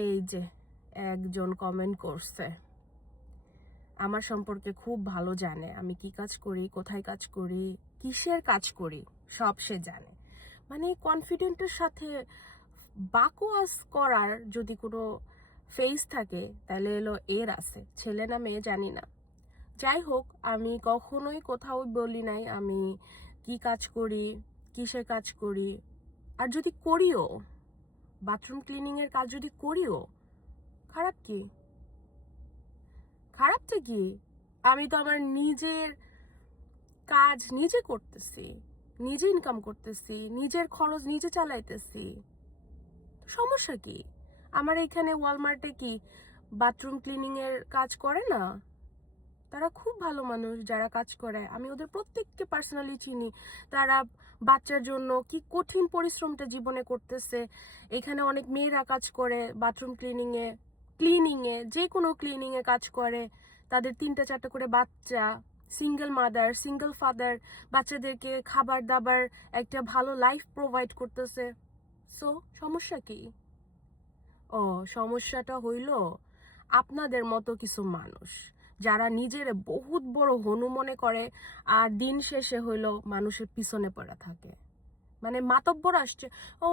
এই যে একজন কমেন্ট করছে, আমার সম্পর্কে খুব ভালো জানে, আমি কি কাজ করি, কোথায় কাজ করি, কিসের কাজ করি, সব সে জানে। মানে কনফিডেন্টের সাথে বাকওয়াস করার যদি কোনো ফেস থাকে তাহলে এলো এর আছে, ছেলে না মেয়ে জানি না। যাই হোক, আমি কখনোই কোথাও বলি নাই আমি কি কাজ করি, কিসের কাজ করি। আর যদি করিও, বাথরুম ক্লিনিং এর কাজ যদি করিও, খারাপ কি? খারাপটা কি? আমি তো আমার নিজের কাজ নিজে করতেছি, নিজে ইনকাম করতেছি, নিজের খরচ নিজে চালাইতেছি। সমস্যা কি? আমার এখানে ওয়ালমার্টে কি বাথরুম ক্লিনিং এর কাজ করে না? তারা খুব ভালো মানুষ যারা কাজ করে, আমি ওদের প্রত্যেককে পার্সোনালি চিনি। তারা বাচ্চার জন্য কি কঠিন পরিশ্রমটা জীবনে করতেছে। এখানে অনেক মেয়েরা কাজ করে বাথরুম ক্লিনিং এ যে কোনো ক্লিনিং এ কাজ করে। তাদের 3টা 4টা করে বাচ্চা, সিঙ্গেল মাদার, সিঙ্গেল ফাদার, বাচ্চাদেরকে খাবার দাবার, একটা ভালো লাইফ প্রোভাইড করতেছে। সো সমস্যা কি? ও, সমস্যাটা হইল আপনাদের মতো কিছু মানুষ যারা নিজের বহুত বড় হনু মনে করে, আর দিন শেষে হইল মানুষের পিছনে পড়ে থাকে। মানে মাতব্বর আসছে, ও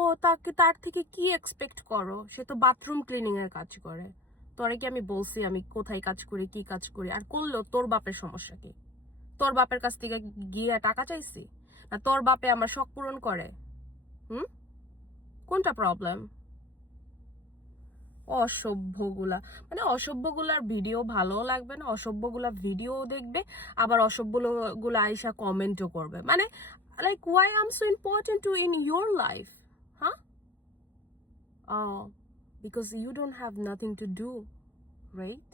তার থেকে কি এক্সপেক্ট করো, সে তো বাথরুম ক্লিনিং এর কাজ করে। তোরে কি আমি বলছি আমি কোথায় কাজ করি, কি কাজ করি? আর করলেও তোর বাপের সমস্যা কি? তোর বাপের কাছ থেকে গিয়ে টাকা চাইছি, না তোর বাপে আমার শখ পূরণ করে? হুম, কোনটা প্রবলেম? অসভ্যগুলা, মানে অসভ্যগুলার ভিডিও ভালো লাগবে না, অসভ্যগুলা ভিডিও দেখবে, আবার অসভ্যগুলা আইসা কমেন্টও করবে। মানে like why am I so important to in your life? হ্যাঁ, because you don't have nothing to do, right?